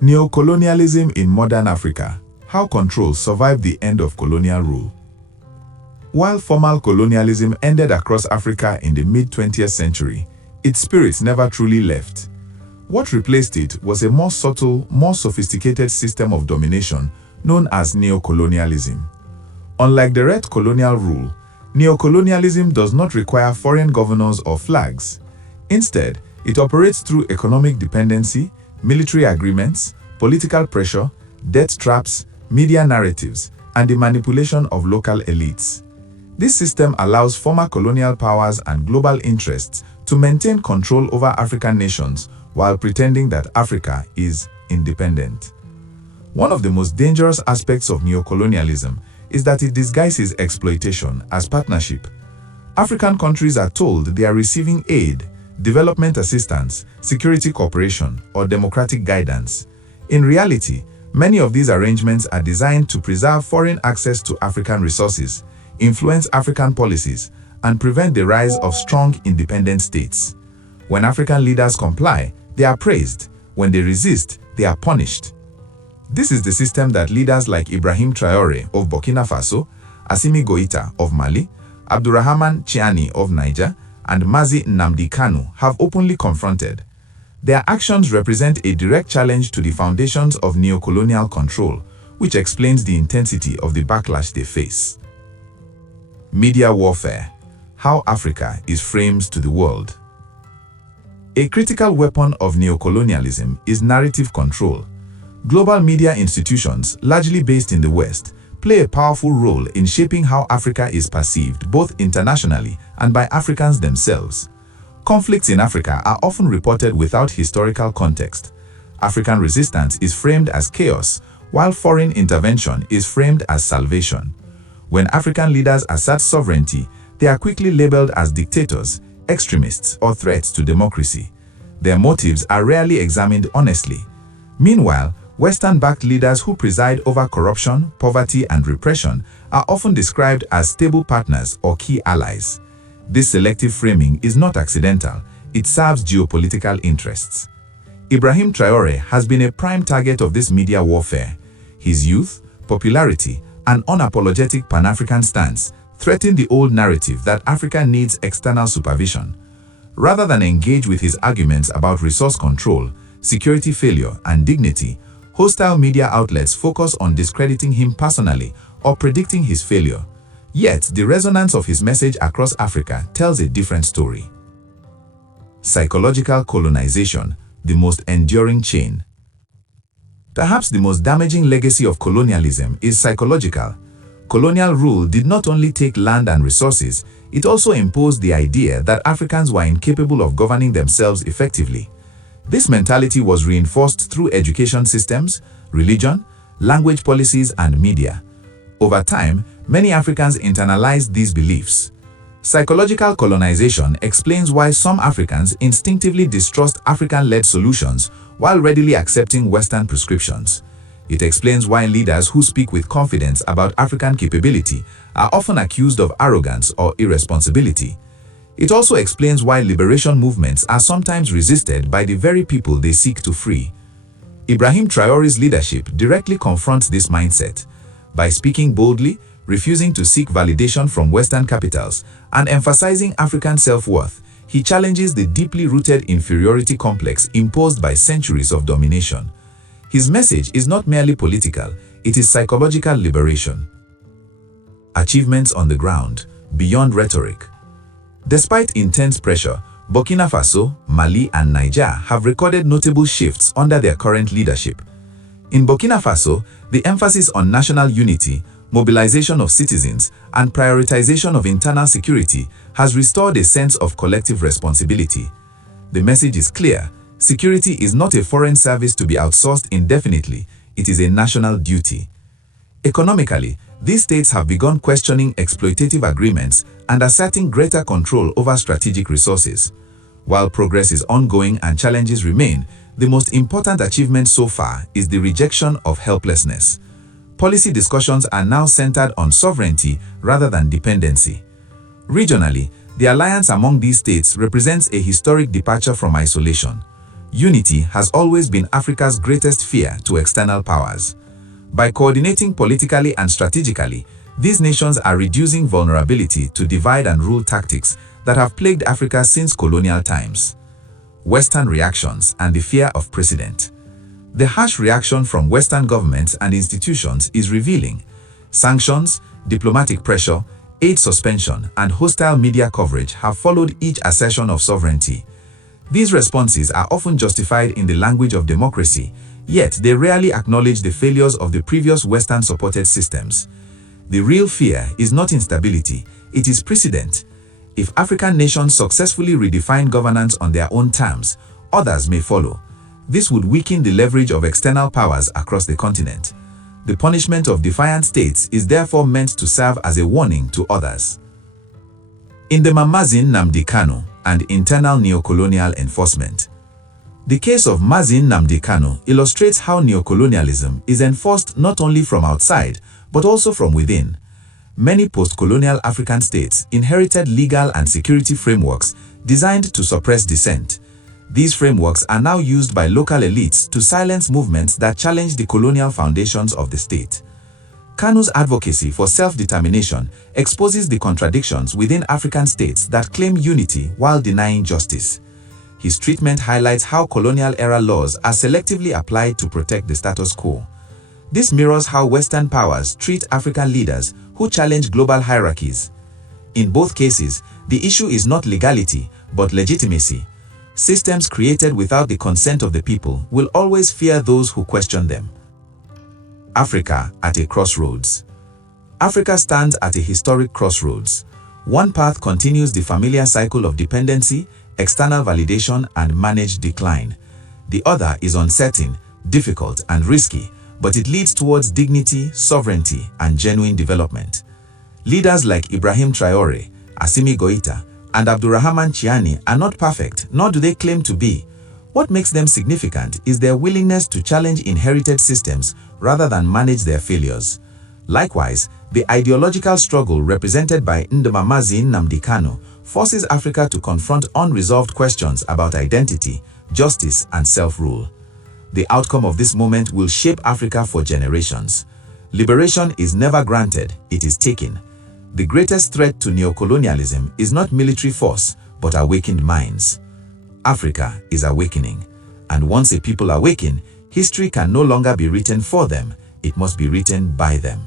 Neo-colonialism in modern Africa. How control survived the end of colonial rule. While formal colonialism ended across Africa in the mid-20th century, its spirit never truly left. What replaced it was a more subtle, more sophisticated system of domination known as neo-colonialism. Unlike direct colonial rule, neo-colonialism does not require foreign governors or flags. Instead, it operates through economic dependency, military agreements, political pressure, debt traps, media narratives, and the manipulation of local elites. This system allows former colonial powers and global interests to maintain control over African nations while pretending that Africa is independent. One of the most dangerous aspects of neocolonialism is that it disguises exploitation as partnership. African countries are told they are receiving aid, development assistance, security cooperation, or democratic guidance. In reality, many of these arrangements are designed to preserve foreign access to African resources, influence African policies, and prevent the rise of strong, independent states. When African leaders comply, they are praised. When they resist, they are punished. This is the system that leaders like Ibrahim Traoré of Burkina Faso, Assimi Goïta of Mali, Abdurrahman Chiani of Niger, and Mazi Nnamdi Kanu have openly confronted. Their actions represent a direct challenge to the foundations of neocolonial control, which explains the intensity of the backlash they face. Media warfare: how Africa is framed to the world. A critical weapon of neocolonialism is narrative control. Global media institutions, largely based in the West, play a powerful role in shaping how Africa is perceived both internationally and by Africans themselves. Conflicts in Africa are often reported without historical context. African resistance is framed as chaos, while foreign intervention is framed as salvation. When African leaders assert sovereignty, they are quickly labeled as dictators, extremists, or threats to democracy. Their motives are rarely examined honestly. Meanwhile, Western-backed leaders who preside over corruption, poverty, and repression are often described as stable partners or key allies. This selective framing is not accidental, it serves geopolitical interests. Ibrahim Traoré has been a prime target of this media warfare. His youth, popularity, and unapologetic Pan-African stance threaten the old narrative that Africa needs external supervision. Rather than engage with his arguments about resource control, security failure, and dignity, hostile media outlets focus on discrediting him personally or predicting his failure. Yet, the resonance of his message across Africa tells a different story. Psychological colonization, the most enduring chain. Perhaps the most damaging legacy of colonialism is psychological. Colonial rule did not only take land and resources, it also imposed the idea that Africans were incapable of governing themselves effectively. This mentality was reinforced through education systems, religion, language policies, and media. Over time, many Africans internalized these beliefs. Psychological colonization explains why some Africans instinctively distrust African-led solutions while readily accepting Western prescriptions. It explains why leaders who speak with confidence about African capability are often accused of arrogance or irresponsibility. It also explains why liberation movements are sometimes resisted by the very people they seek to free. Ibrahim Traoré's leadership directly confronts this mindset. By speaking boldly, refusing to seek validation from Western capitals, and emphasizing African self-worth, he challenges the deeply rooted inferiority complex imposed by centuries of domination. His message is not merely political, it is psychological liberation. Achievements on the ground, beyond rhetoric. Despite intense pressure, Burkina Faso, Mali, and Niger have recorded notable shifts under their current leadership. In Burkina Faso, the emphasis on national unity, mobilization of citizens, and prioritization of internal security has restored a sense of collective responsibility. The message is clear: security is not a foreign service to be outsourced indefinitely, it is a national duty. Economically, these states have begun questioning exploitative agreements and asserting greater control over strategic resources. While progress is ongoing and challenges remain, the most important achievement so far is the rejection of helplessness. Policy discussions are now centered on sovereignty rather than dependency. Regionally, the alliance among these states represents a historic departure from isolation. Unity has always been Africa's greatest fear to external powers. By coordinating politically and strategically, these nations are reducing vulnerability to divide and rule tactics that have plagued Africa since colonial times. Western reactions and the fear of precedent. The harsh reaction from Western governments and institutions is revealing. Sanctions, diplomatic pressure, aid suspension, and hostile media coverage have followed each assertion of sovereignty. These responses are often justified in the language of democracy, yet they rarely acknowledge the failures of the previous Western-supported systems. The real fear is not instability, it is precedent. If African nations successfully redefine governance on their own terms, others may follow. This would weaken the leverage of external powers across the continent. The punishment of defiant states is therefore meant to serve as a warning to others. In the Mazin Nnamdi Kanu and internal neo-colonial enforcement. The case of Mazin Nnamdi Kanu illustrates how neo-colonialism is enforced not only from outside, but also from within. Many post-colonial African states inherited legal and security frameworks designed to suppress dissent. These frameworks are now used by local elites to silence movements that challenge the colonial foundations of the state. Kanu's advocacy for self-determination exposes the contradictions within African states that claim unity while denying justice. His treatment highlights how colonial-era laws are selectively applied to protect the status quo. This mirrors how Western powers treat African leaders who challenge global hierarchies. In both cases, the issue is not legality, but legitimacy. Systems created without the consent of the people will always fear those who question them. Africa at a crossroads. Africa stands at a historic crossroads. One path continues the familiar cycle of dependency, external validation, and managed decline. The other is uncertain, difficult, and risky, but it leads towards dignity, sovereignty, and genuine development. Leaders like Ibrahim Traore, Assimi Goïta, and Abdurrahman Chiani are not perfect, nor do they claim to be. What makes them significant is their willingness to challenge inherited systems rather than manage their failures. Likewise, the ideological struggle represented by Mazin Nnamdi Kanu forces Africa to confront unresolved questions about identity, justice, and self-rule. The outcome of this moment will shape Africa for generations. Liberation is never granted, it is taken. The greatest threat to neo-colonialism is not military force, but awakened minds. Africa is awakening, and once a people awaken, history can no longer be written for them, it must be written by them.